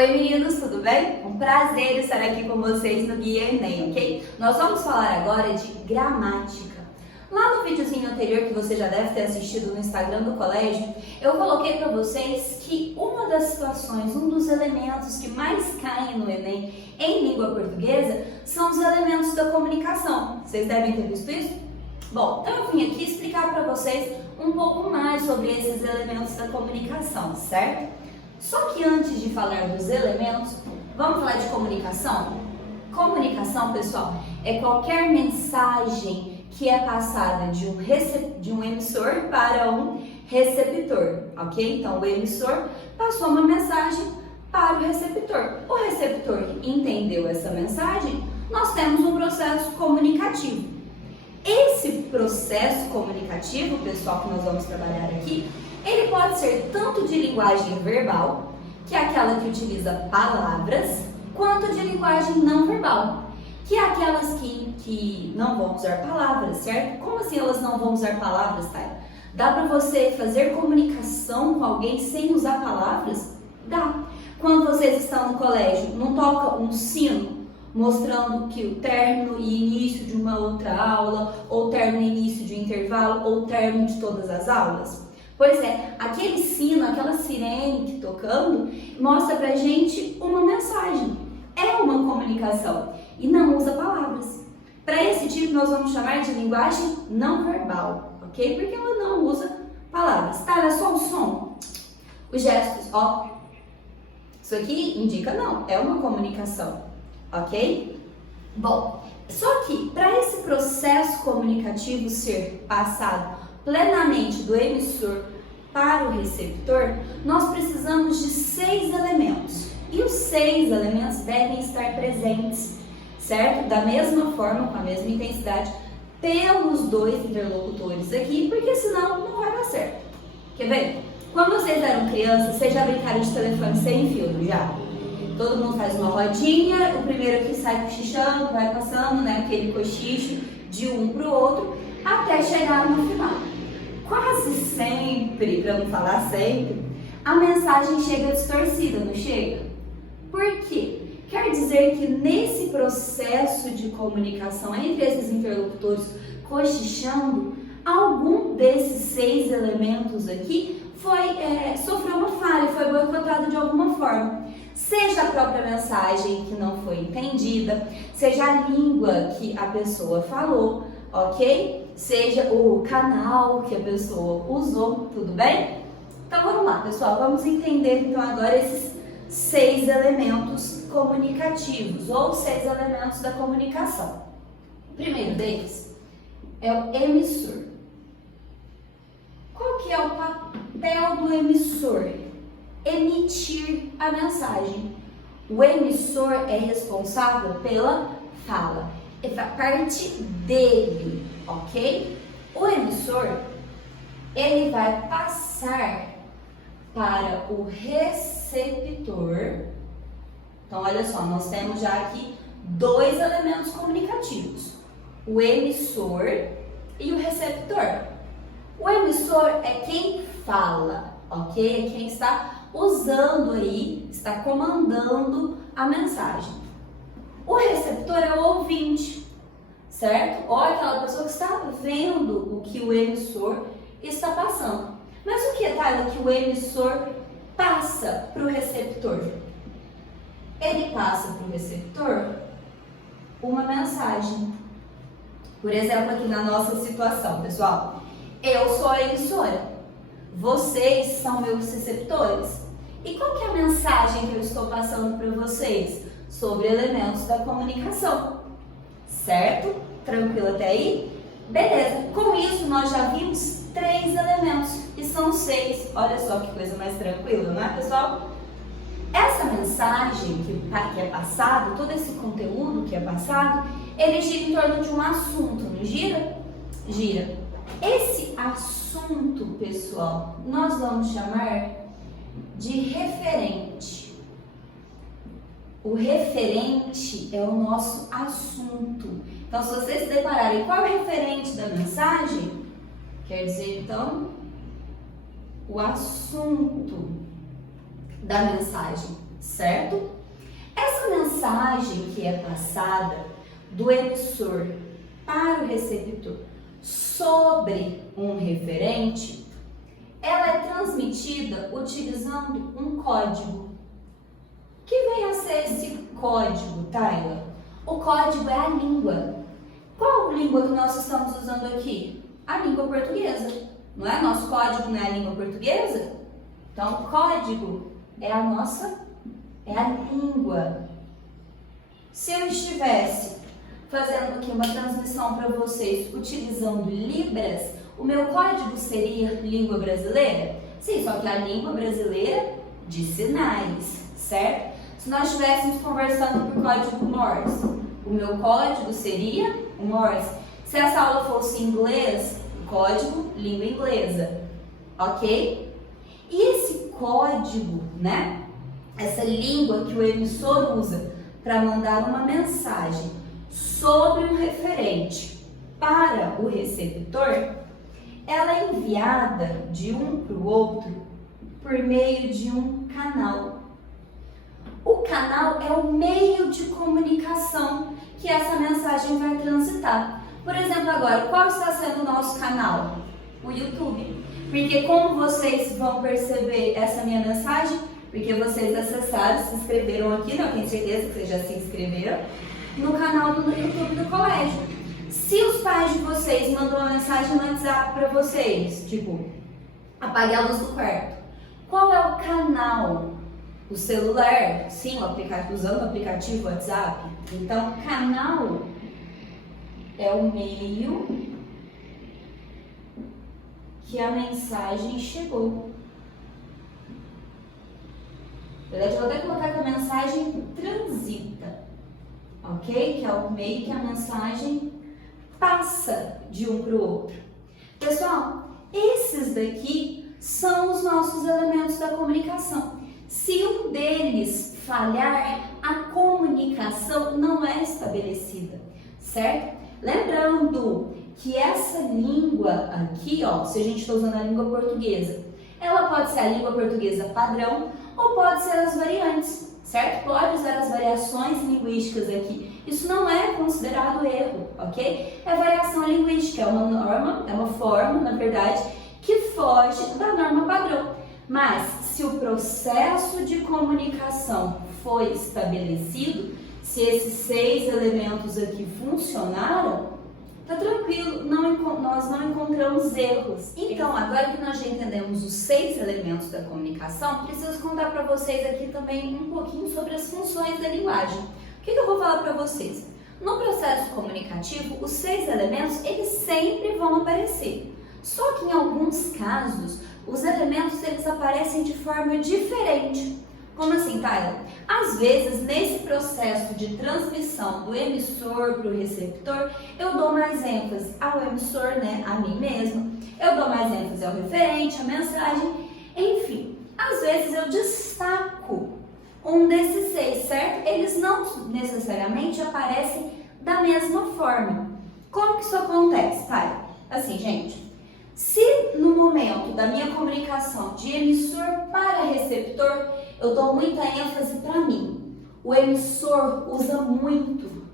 Oi meninos, tudo bem? Um prazer estar aqui com vocês no Guia Enem, ok? Nós vamos falar agora de gramática. Lá no videozinho anterior que você já deve ter assistido no Instagram do colégio, eu coloquei para vocês que uma das situações, um dos elementos que mais caem no Enem em língua portuguesa são os elementos da comunicação. Vocês devem ter visto isso? Bom, então eu vim aqui explicar para vocês um pouco mais sobre esses elementos da comunicação, certo? Só que antes de falar dos elementos, vamos falar de comunicação? Comunicação, pessoal, é qualquer mensagem que é passada de um emissor para um receptor, ok? Então, o emissor passou uma mensagem para o receptor. O receptor entendeu essa mensagem, nós temos um processo comunicativo. Esse processo comunicativo, pessoal, que nós vamos trabalhar aqui, ele pode ser tanto de linguagem verbal, que é aquela que utiliza palavras, quanto de linguagem não verbal, que é aquelas que não vão usar palavras, certo? Como assim elas não vão usar palavras, Thay? Dá para você fazer comunicação com alguém sem usar palavras? Dá. Quando vocês estão no colégio, não toca um sino mostrando que o término e início de uma outra aula, ou término e início de um intervalo, ou término de todas as aulas? Pois é, aquele sino, aquela sirene que tocando, mostra pra gente uma mensagem. É uma comunicação e não usa palavras. Para esse tipo nós vamos chamar de linguagem não verbal, ok? Porque ela não usa palavras. Tá, é só o som. Os gestos, ó. Isso aqui indica não, é uma comunicação, ok? Bom, só que para esse processo comunicativo ser passado plenamente do emissor para o receptor, nós precisamos de 6 elementos. E os 6 elementos devem estar presentes, certo? Da mesma forma, com a mesma intensidade, pelos dois interlocutores aqui, porque senão não vai dar certo. Quer ver? Quando vocês eram crianças, vocês já brincaram de telefone sem fio, não já? Todo mundo faz uma rodinha, o primeiro que sai cochichando, vai passando, né, aquele cochicho de um para o outro, até chegar no final. Quase sempre, para não falar sempre, a mensagem chega distorcida, não chega? Por quê? Quer dizer que nesse processo de comunicação entre esses interlocutores cochichando, algum desses 6 elementos aqui sofreu uma falha, foi boicotado de alguma forma. Seja a própria mensagem que não foi entendida, seja a língua que a pessoa falou, ok? Seja o canal que a pessoa usou, tudo bem? Então vamos lá, pessoal, vamos entender então agora esses 6 elementos comunicativos, ou 6 elementos da comunicação. O primeiro deles é o emissor. Qual que é o papel do emissor? Emitir a mensagem. O emissor é responsável pela fala, é a parte dele, ok? O emissor, ele vai passar para o receptor. Então, olha só, nós temos já aqui 2 elementos comunicativos, o emissor e o receptor. O emissor é quem fala, ok? É quem está usando aí, está comandando a mensagem. O receptor é o ouvinte, certo? Ou aquela pessoa que está vendo o que o emissor está passando. Mas o que é, Tayla, que o emissor passa para o receptor? Ele passa para o receptor uma mensagem. Por exemplo, aqui na nossa situação, pessoal, eu sou a emissora, vocês são meus receptores. E qual que é a mensagem que eu estou passando para vocês? Sobre elementos da comunicação, certo? Tranquilo até aí? Beleza, com isso nós já vimos 3 elementos, e são 6. Olha só que coisa mais tranquila, não é, pessoal? Essa mensagem que é passada, todo esse conteúdo que é passado, ele gira em torno de um assunto, não gira? Gira. Esse assunto, pessoal, nós vamos chamar de referente. O referente é o nosso assunto. Então, se vocês se depararem qual é o referente da mensagem, quer dizer, então, o assunto da mensagem. certo? Essa mensagem que é passada do emissor para o receptor sobre um referente, ela é transmitida utilizando um código. Que vem a ser esse código, Tayla? O código é a língua. Qual língua que nós estamos usando aqui? A língua portuguesa. Não é? Nosso código não é a língua portuguesa? Então, código é a língua. Se eu estivesse fazendo aqui uma transmissão para vocês utilizando Libras, o meu código seria língua brasileira? Sim, só que a língua brasileira de sinais, certo? Se nós estivéssemos conversando por código Morse, o meu código seria o Morse. Se essa aula fosse em inglês, o código língua inglesa, ok? E esse código, né? Essa língua que o emissor usa para mandar uma mensagem sobre um referente para o receptor, ela é enviada de um para o outro por meio de um canal. O canal é o meio de comunicação que essa mensagem vai transitar. Por exemplo, agora, qual está sendo o nosso canal? O YouTube. Porque como vocês vão perceber essa minha mensagem? Porque vocês acessaram, se inscreveram aqui, não, eu tenho certeza que vocês já se inscreveram, no canal do YouTube do colégio. Se os pais de vocês mandam uma mensagem no WhatsApp para vocês, tipo, apague a luz do quarto, qual é o canal? O celular? Sim, usando o aplicativo WhatsApp. Então, canal é o meio que a mensagem chegou. Na verdade, eu vou até colocar que a mensagem transita, ok? Que é o meio que a mensagem passa de um para o outro. Pessoal, esses daqui são os nossos elementos da comunicação. Se um deles falhar, a comunicação não é estabelecida, certo? Lembrando que essa língua aqui, ó, se a gente está usando a língua portuguesa, ela pode ser a língua portuguesa padrão ou pode ser as variantes, certo? Pode usar as variações linguísticas aqui. Isso não é considerado erro, ok? É variação linguística, é uma forma, na verdade, que foge da norma padrão. Mas, se o processo de comunicação foi estabelecido, se esses 6 elementos aqui funcionaram, tá tranquilo, nós não encontramos erros. Então, agora que nós já entendemos os 6 elementos da comunicação, preciso contar para vocês aqui também um pouquinho sobre as funções da linguagem. O que eu vou falar para vocês? No processo comunicativo, os 6 elementos, eles sempre vão aparecer. Só que em alguns casos, os elementos eles aparecem de forma diferente. Como assim, Tayla? Às vezes, nesse processo de transmissão do emissor para o receptor, eu dou mais ênfase ao emissor, né, a mim mesmo. Eu dou mais ênfase ao referente, à mensagem. Enfim, às vezes eu destaco um desses 6, certo? Eles não necessariamente aparecem da mesma forma. Como que isso acontece, Tayla? Assim, gente. Se no momento da minha comunicação de emissor para receptor, eu dou muita ênfase para mim, o emissor usa muito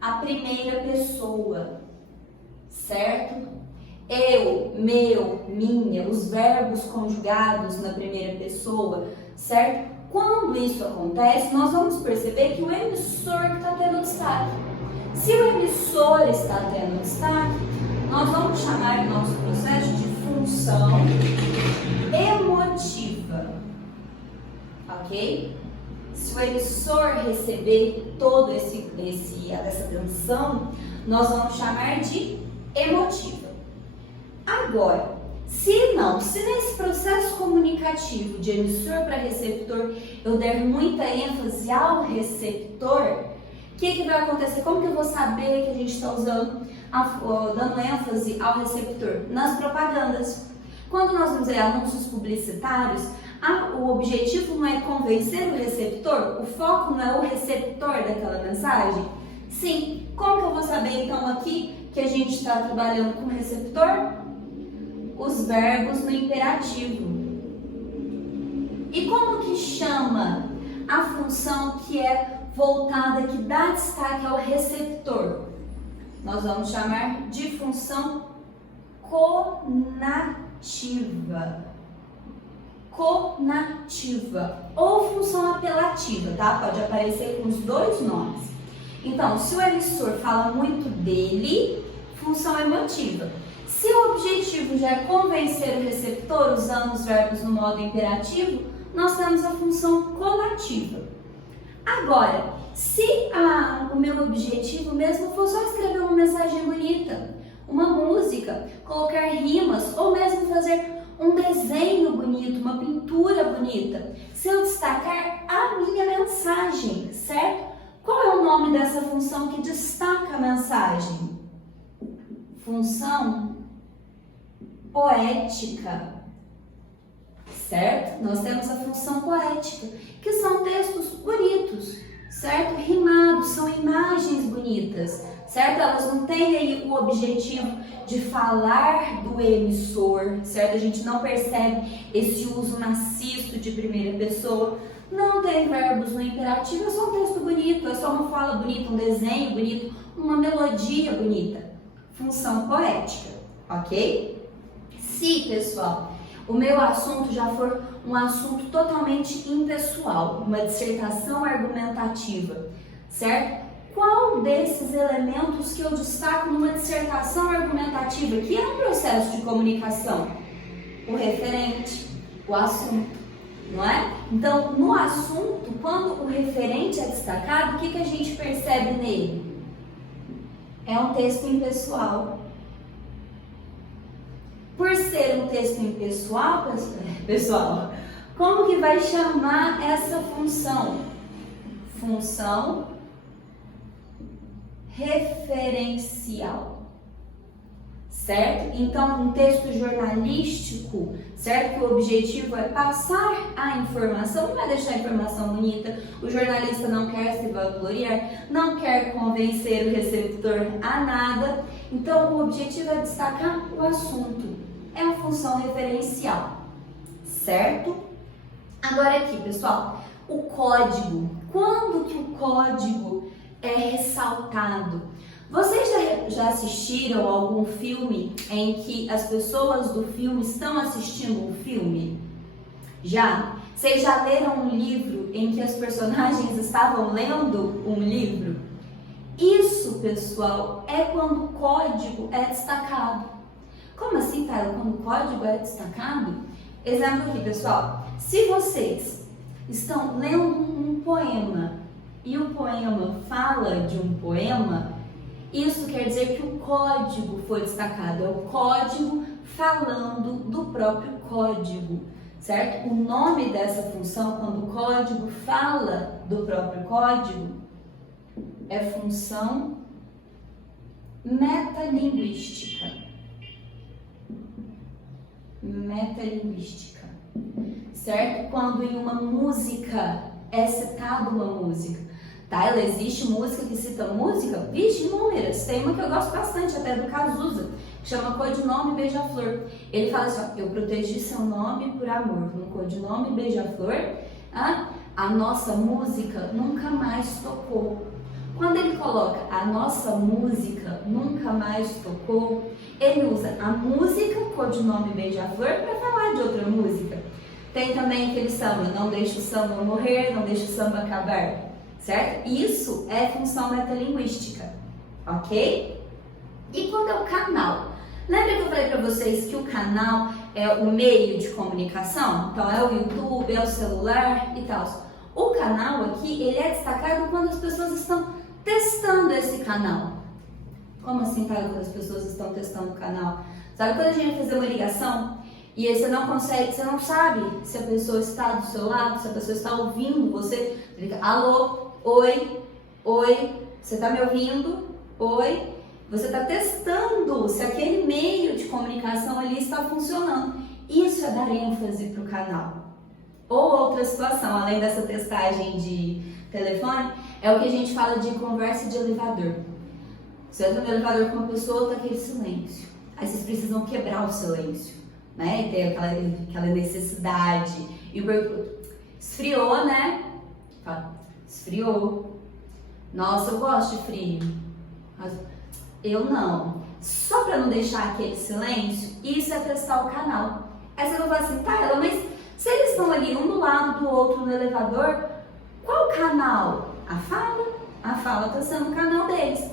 a primeira pessoa, certo? Eu, meu, minha, os verbos conjugados na primeira pessoa, certo? Quando isso acontece, nós vamos perceber que o emissor está tendo destaque. Se o emissor está tendo destaque, nós vamos chamar o nosso processo de função emotiva, ok? Se o emissor receber toda essa transição, nós vamos chamar de emotiva. Agora, se nesse processo comunicativo de emissor para receptor, eu der muita ênfase ao receptor, o que vai acontecer? Como que eu vou saber que a gente está dando ênfase ao receptor? Nas propagandas. Quando nós vamos ver anúncios publicitários, o objetivo não é convencer o receptor? O foco não é o receptor daquela mensagem? Sim. Como que eu vou saber então aqui que a gente está trabalhando com o receptor? Os verbos no imperativo. E como que chama a função que é voltada, que dá destaque ao receptor. Nós vamos chamar de função conativa. Conativa ou função apelativa, tá? Pode aparecer com os dois nomes. Então, se o emissor fala muito dele, função emotiva. Se o objetivo já é convencer o receptor, usando os verbos no modo imperativo, nós temos a função conativa. Agora, se o meu objetivo mesmo for só escrever uma mensagem bonita, uma música, colocar rimas ou mesmo fazer um desenho bonito, uma pintura bonita, se eu destacar a minha mensagem, certo? Qual é o nome dessa função que destaca a mensagem? Função poética, certo? Nós temos a função poética, que são textos bonitos, certo? Rimados, são imagens bonitas, certo? Elas não têm aí o objetivo de falar do emissor, certo? A gente não percebe esse uso maciço de primeira pessoa, não tem verbos no imperativo, é só um texto bonito, é só uma fala bonita, um desenho bonito, uma melodia bonita. Função poética, ok? Se, pessoal, o meu assunto já for um assunto totalmente impessoal, uma dissertação argumentativa, certo? Qual desses elementos que eu destaco numa dissertação argumentativa, que é um processo de comunicação? O referente, o assunto, não é? Então, no assunto, quando o referente é destacado, o que a gente percebe nele? É um texto impessoal. Por ser um texto impessoal, pessoal, como que vai chamar essa função? Função referencial, certo? Então, um texto jornalístico, certo? Que o objetivo é passar a informação, não é deixar a informação bonita. O jornalista não quer se vangloriar, não quer convencer o receptor a nada. Então, o objetivo é destacar o assunto. É a função referencial, certo? Agora aqui, pessoal, o código. Quando que o código é ressaltado? Vocês já assistiram algum filme em que as pessoas do filme estão assistindo um filme? Já? Vocês já leram um livro em que as personagens estavam lendo um livro? Isso, pessoal, é quando o código é destacado. Como assim, Tayla? Quando o código é destacado? Exemplo aqui, pessoal. Se vocês estão lendo um poema e o poema fala de um poema, isso quer dizer que o código foi destacado. É o código falando do próprio código, certo? O nome dessa função, quando o código fala do próprio código, é função metalinguística. Metalinguística, certo? Quando em uma música é citada uma música, tá? Ela existe música que cita música? Vixe, inúmeras. Tem uma que eu gosto bastante, até do Cazuza, que chama Codinome Beija-Flor. Ele fala assim, ó, eu protegi seu nome por amor. No Codinome Beija-Flor, a nossa música nunca mais tocou. Quando ele coloca a nossa música nunca mais tocou, ele usa a música Codinome Beija-Flor para falar de outra música. Tem também aquele samba, não deixa o samba morrer, não deixa o samba acabar, certo? Isso é função metalinguística, ok? E quando é o canal? Lembra que eu falei para vocês que o canal é o meio de comunicação? Então é o YouTube, é o celular e tal. O canal aqui, ele é destacado quando as pessoas estão testando esse canal. Como assim, cara, quando as pessoas estão testando o canal? Sabe quando a gente vai fazer uma ligação e aí você não consegue, você não sabe se a pessoa está do seu lado, se a pessoa está ouvindo você, liga, alô, oi, você está me ouvindo? Oi, você está testando se aquele meio de comunicação ali está funcionando. Isso é dar ênfase para o canal. Ou outra situação, além dessa testagem de telefone, é o que a gente fala de conversa de elevador. Você entra no elevador com uma pessoa, tá aquele silêncio. Aí vocês precisam quebrar o silêncio, né? E tem aquela necessidade. E esfriou, né? Fala, esfriou. Nossa, eu gosto de frio. Mas eu não. Só para não deixar aquele silêncio, isso é testar o canal. Aí você vai falar assim, tá, mas se eles estão ali um do lado do outro no elevador, qual canal? A fala? A fala está sendo o canal deles.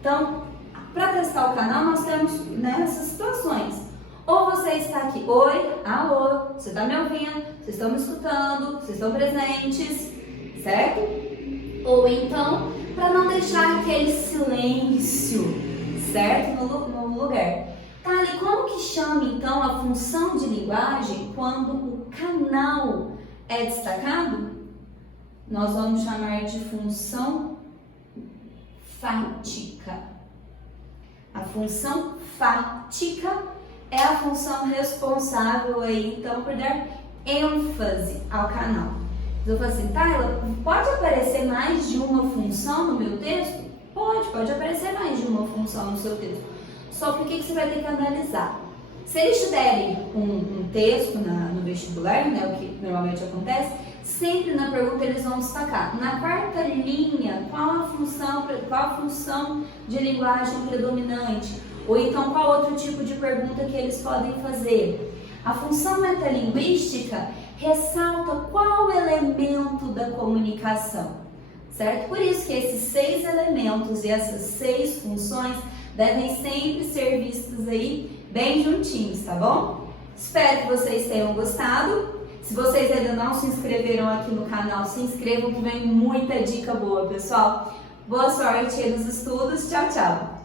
Então, para testar o canal, nós temos essas situações. Ou você está aqui, oi, alô, você está me ouvindo, vocês estão me escutando, vocês estão presentes, certo? Ou então, para não deixar aquele silêncio, certo? No lugar. Tá ali, como que chama então a função de linguagem quando o canal é destacado? Nós vamos chamar de função fática. A função fática é a função responsável aí, então, por dar ênfase ao canal. Eu falo assim, tá, pode aparecer mais de uma função no meu texto? Pode aparecer mais de uma função no seu texto. Só que o que você vai ter que analisar? Se eles te derem um texto no vestibular, né, o que normalmente acontece, sempre na pergunta eles vão destacar. Na quarta linha, qual a função de linguagem predominante? Ou então, qual outro tipo de pergunta que eles podem fazer? A função metalinguística ressalta qual elemento da comunicação, certo? Por isso que esses 6 elementos e essas 6 funções devem sempre ser vistos aí bem juntinhos, tá bom? Espero que vocês tenham gostado. Se vocês ainda não se inscreveram aqui no canal, se inscrevam que vem muita dica boa, pessoal. Boa sorte aí nos estudos. Tchau, tchau!